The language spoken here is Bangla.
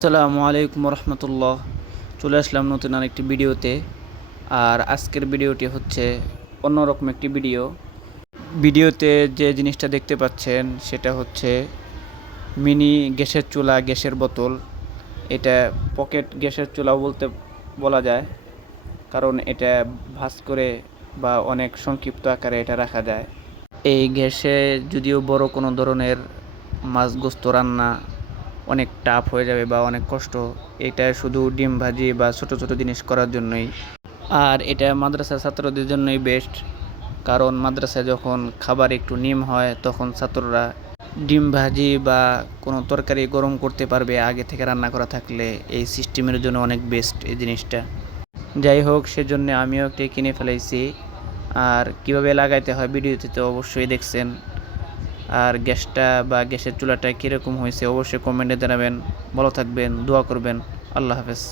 আসসালামু আলাইকুম রহমতুল্লাহ। চলে আসলাম নতুন আরেকটি ভিডিওতে। আর আজকের ভিডিওটি হচ্ছে অন্যরকম একটি ভিডিওতে যে জিনিসটা দেখতে পাচ্ছেন সেটা হচ্ছে মিনি গ্যাসের চুলা, গ্যাসের বোতল। এটা পকেট গ্যাসের চুলাও বলা যায়, কারণ এটা ভাঁজ করে বা অনেক সংক্ষিপ্ত আকারে এটা রাখা যায়। এই গ্যাসে যদিও বড় কোনো ধরনের মাছ গোস্ত রান্না অনেক টাফ হয়ে যাবে বা অনেক কষ্ট, এটা শুধু ডিম ভাজি বা ছোট ছোট জিনিস করার জন্যই। আর এটা মাদ্রাসার ছাত্রদের জন্যই বেস্ট, কারণ মাদ্রাসায় যখন খাবার একটু নিম হয় তখন ছাত্ররা ডিম ভাজি বা কোনো তরকারি গরম করতে পারবে আগে থেকে রান্না করা থাকলে। এই সিস্টেমের জন্য অনেক বেস্ট এই জিনিসটা। যাই হোক, সেজন্য আমিও একটি কিনে ফেলেছি। আর কিভাবে লাগাইতে হয় ভিডিওতে তো অবশ্যই দেখছেন। আর গ্যাসটা বা গ্যাসের চুলাটা কীরকম হয়েছে অবশ্যই কমেন্টে জানাবেন। ভালো থাকবেন, দোয়া করবেন। আল্লাহ হাফেজ।